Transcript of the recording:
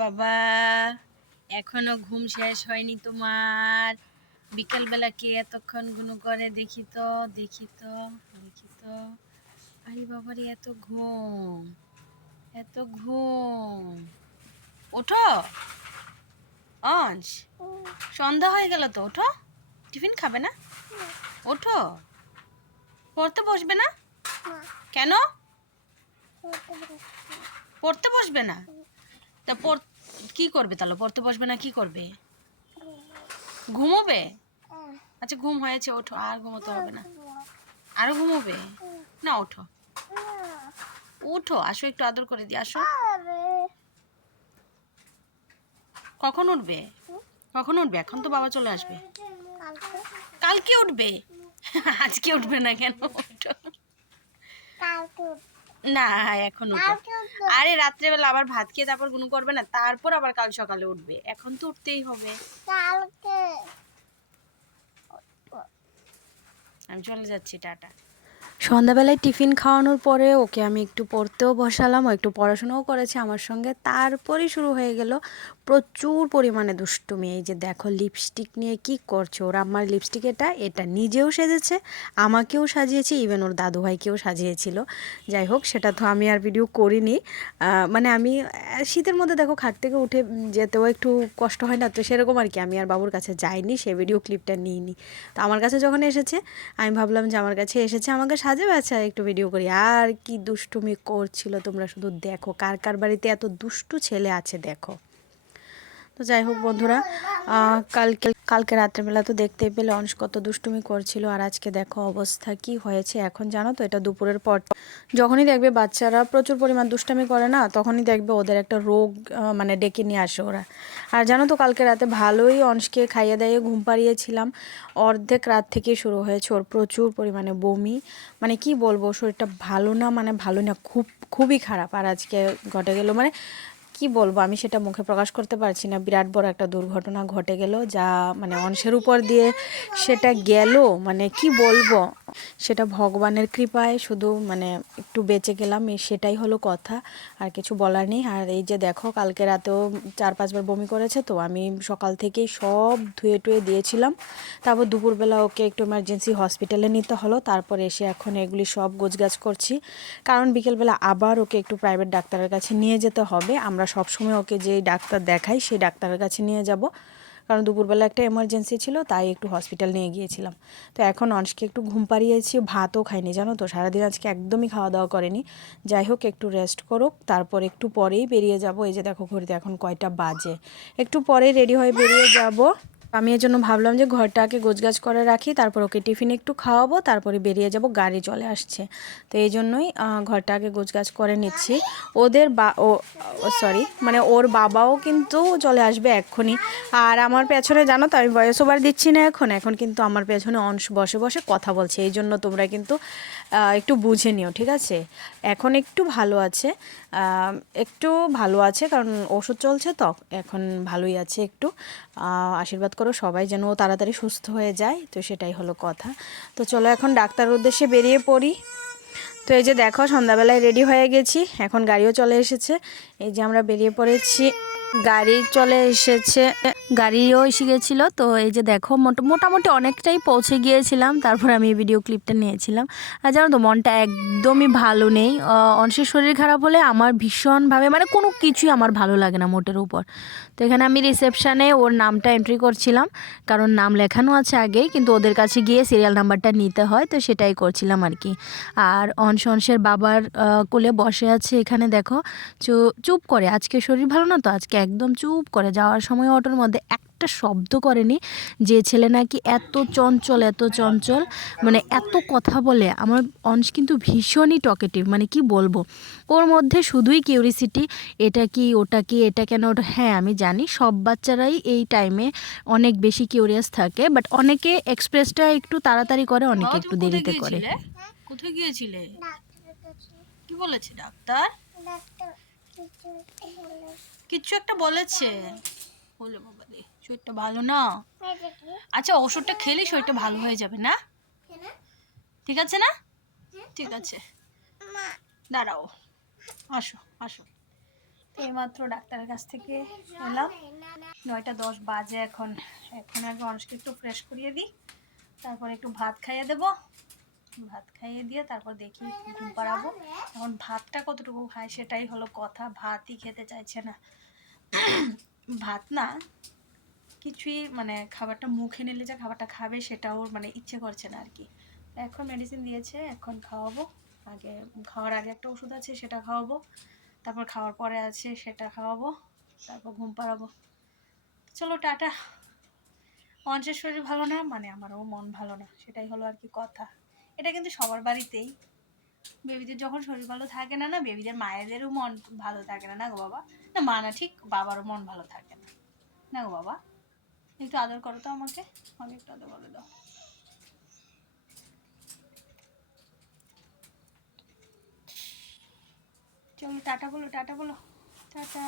বাবা এখনও ঘুম শেষ হয়নি তোমার। বিকেলবেলা কে এতক্ষণ ঘুনু করে দেখি তো দেখি তো দেখি তো। আরে বাবারে এত ঘুম এত ঘুম। ওঠো। অঞ্চ সন্ধ্যা হয়ে গেল তো ওঠো। টিফিন খাবে না? ওঠো। পড়তে বসবে না? কেন? পড়তে বসবে না? তা পড়, কি করবে তাহলে? পড়তে বসবে না, কি করবে? ঘুমোবে? আচ্ছা ঘুম হয়েছে, ওঠো। আর ঘুমোতে হবে না। আরও ঘুমোবে? না, ওঠো। উঠো, আসো, একটু আদর করে দিই আসো। কখন উঠবে? কখন উঠবে? এখন তো বাবা চলে আসবে। কালকে উঠবে? আজকে উঠবে না কেন? উঠো না এখন আরে আরে রাত্রেবেলা আবার ভাত খেয়ে তারপর গুনু করবে না তারপর আবার কাল সকালে উঠবে। এখন তো উঠতেই হবে। আমি চলে যাচ্ছি টাটা। সন্ধ্যাবেলায় টিফিন খাওয়ানোর পরে ওকে আমি একটু পড়তেও বসালাম ও একটু পড়াশোনাও করেছে আমার সঙ্গে। তারপরেই শুরু হয়ে গেল প্রচুর পরিমাণে দুষ্টুমি। এই যে দেখো লিপস্টিক নিয়ে কি করছে? ওর আমার লিপস্টিক এটা এটা নিজেও সেজেছে, আমাকেও সাজিয়েছে ইভেন ওর দাদু ভাইকেও সাজিয়েছিল। যাই হোক, সেটা তো আমি আর ভিডিও করিনি। মানে আমি শীতের মধ্যে দেখো, খাট থেকে উঠে যেতেও একটু কষ্ট হয় না, তো সেরকম আর কি। আমি আর বাবুর কাছে যাইনি, সে ভিডিও ক্লিপটা নিইনি। তো আমার কাছে যখন এসেছে, আমি ভাবলাম যে আমার কাছে এসেছে, আমাকে সাজাবে আচ্ছা একটু ভিডিও করি। আর কি দুষ্টুমি করছিল তোমরা শুধু দেখো, কার কার বাড়িতে এত দুষ্টু ছেলে আছে দেখো। তো যাই হোক বন্ধুরা কালকে কালকে রাত্রেবেলা তো দেখতেই পেলে অংশ কত দুষ্টুমি করছিল আর আজকে দেখো অবস্থা কি হয়েছে এখন জানো তো এটা দুপুরের পর। যখনই দেখবে বাচ্চারা প্রচুর পরিমাণ দুষ্টামি করে না, তখনই দেখবে ওদের একটা রোগ মানে ডেকে নিয়ে আসে ওরা। আর জানো তো কালকে রাতে ভালোই অংশকে খাইয়ে দাইয়ে ঘুম পাড়িয়েছিলাম। অর্ধেক রাত থেকেই শুরু হয়েছে ওর প্রচুর পরিমাণে বমি। মানে কি বলব, শরীরটা ভালো না মানে ভালো না, খুব, খুবই খারাপ। আর আজকে ঘটে গেল মানে কি বলব? আমি সেটা মুখে প্রকাশ করতে পারছি না। বিরাট বড় একটা দুর্ঘটনা ঘটে গেল, যা মানে অংশের উপর দিয়ে সেটা গেল। মানে কি বলব? সেটা ভগবানের কৃপায় শুধু মানে একটু বেঁচে গেলাম সেটাই হলো কথা। আর কিছু বলার নেই। আর এই যে দেখো, কালকে রাতেও চার পাঁচবার বমি করেছে তো, আমি সকাল থেকেই সব ধুয়ে টুয়ে দিয়েছিলাম। তারপর দুপুরবেলা ওকে একটু এমার্জেন্সি হসপিটালে নিতে হলো। তারপর এসে এখন এগুলি সব গোছগাছ করছি। কারণ বিকেলবেলা আবার ওকে একটু প্রাইভেট ডাক্তারের কাছে নিয়ে যেতে হবে। আমরা সবসময় ওকে যে ডাক্তার দেখাই, সেই ডাক্তারের কাছে নিয়ে যাব। কারণ দুপুরবেলা একটা এমার্জেন্সি ছিল, তাই একটু হসপিটাল নিয়ে গিয়েছিলাম। তো এখন অনসকে একটু ঘুম পাড়িয়েছি, ভাতও খাইনি, জানো তো? সারাদিন আজকে একদমই খাওয়া দাওয়া করেনি। যাই হোক, একটু রেস্ট করুক, তারপর একটু পরেই বেরিয়ে যাব। এই যে দেখো, ঘড়িতে এখন কয়টা বাজে। একটু পরে রেডি হয়ে বেরিয়ে যাব। আমি এর জন্য ভাবলাম যে ঘরটাকে গোছগাছ করে রাখি, তারপর ওকে টিফিন একটু খাওয়াবো, তারপরে বেরিয়ে যাব, গাড়ি চলে আসছে। তো এই জন্যই ঘরটাকে গোছগাছ করে নিচ্ছি। ওদের বা, ও সরি মানে ওর বাবাও কিন্তু চলে আসবে এক্ষুনি। আর আমার পেছনে জানো তো, আমি ভয়েস ওভার দিচ্ছি না এখন এখন কিন্তু আমার পেছনে অংশ বসে বসে কথা বলছে। এই জন্য তোমরা কিন্তু একটু বুঝে নিও, ঠিক আছে? এখন একটু ভালো আছে একটু ভালো আছে, কারণ ওষুধ চলছে তো, এখন ভালোই আছে একটু। আশীর্বাদ করো, সবাই যেন ও তাড়াতাড়ি সুস্থ হয়ে যায়, তো সেটাই হলো কথা। তো চলো এখন ডাক্তার উদ্দেশ্যে বেরিয়ে পড়ি। তো এই যে দেখো, সন্ধ্যাবেলায় রেডি হয়ে গেছি, এখন গাড়িও চলে এসেছে। এই যে আমরা বেরিয়ে পড়েছি। গাড়ি চলে এসেছে। গাড়িও এসে গেছিল। তো এই যে দেখো, মোট- মোটামুটি অনেকটাই পৌঁছে গিয়েছিলাম। তারপর আমি ভিডিও ক্লিপটা নিয়েছিলাম। আর জানো তো, মনটা একদমই ভালো নেই। অংশের শরীর খারাপ হলে আমার ভীষণভাবে মানে কোনো কিছুই আমার ভালো লাগে না মোটের উপর। তো এখানে আমি রিসেপশানে ওর নামটা এন্ট্রি করছিলাম। কারণ নাম লেখানো আছে আগেই কিন্তু ওদের কাছে গিয়ে সিরিয়াল নাম্বারটা নিতে হয়। তো সেটাই করছিলাম আর কি। আর অংশ অংশের বাবার কোলে বসে আছে এখানে দেখো। চুপ করে। আজকে শরীর ভালো না তো? আজকে একদম চুপ করে যাওয়ার সময় অটোর মধ্যে একটা শব্দ করেনি যে ছেলে নাকি এত চঞ্চল এত চঞ্চল মানে এত কথা বলে। আমার অংশ কিন্তু ভীষণই টকেটিভ মানে কি বলব? ওর মধ্যে শুধুই কিউরিসিটি এটা কি ওটা কি এটা কেন ওটা হ্যাঁ আমি জানি সব বাচ্চারাই এই টাইমে অনেক বেশি কিউরিয়াস থাকে বাট অনেকে এক্সপ্রেসটা একটু তাড়াতাড়ি করে অনেকে একটু দেরিতে করে। কোথায় গিয়েছিলে? কি বলেছে ডাক্তার। কিচ্ছু একটা বলেছে। বলে বাবা রে শরীরটা ভালো না? আচ্ছা ওষুধটা খেলে শরীরটা ভালো হয়ে যাবে না? ঠিক আছে না? ঠিক আছে। দাঁড়াও, আসো আসো। এইমাত্র ডাক্তারের কাছ থেকে এলাম। নয়টা দশ বাজে এখন। এখন আগে মানুষকে একটু ফ্রেশ করিয়ে দিই। তারপর একটু ভাত খাইয়ে দেব। ভাত খাইয়ে দিয়ে তারপর দেখি ঘুম পাড়াবো। এখন ভাতটা কতটুকু খায় সেটাই হলো কথা, ভাতই খেতে চাইছে না। ভাত না কিছুই মানে খাবারটা মুখে নিলে যে খাবারটা খাবে সেটাও মানে ইচ্ছে করছে না আর কি এখন মেডিসিন দিয়েছে, এখন খাওয়াবো। আগে খাওয়ার আগে একটা ওষুধ আছে সেটা খাওয়াবো। তারপর খাওয়ার পরে আছে সেটা খাওয়াবো, তারপর ঘুম পাড়াবো। চলো টাটা। অঞ্চের শরীর ভালো না মানে আমারও মন ভালো না, সেটাই হলো আর কি কথা। এটা কিন্তু সবার বাড়িতেই। বেবিদের যখন শরীর ভালো থাকে না না, বেবিদের মায়েদেরও মন ভালো থাকে না না গো বাবা? না, মা না, ঠিক বাবারও মন ভালো থাকে না। না গো বাবা? একটু আদর করো তো আমাকে। আমাকে একটু আদর করে দাও। চলো, টাটা বলো টাটা বলো। টাটা।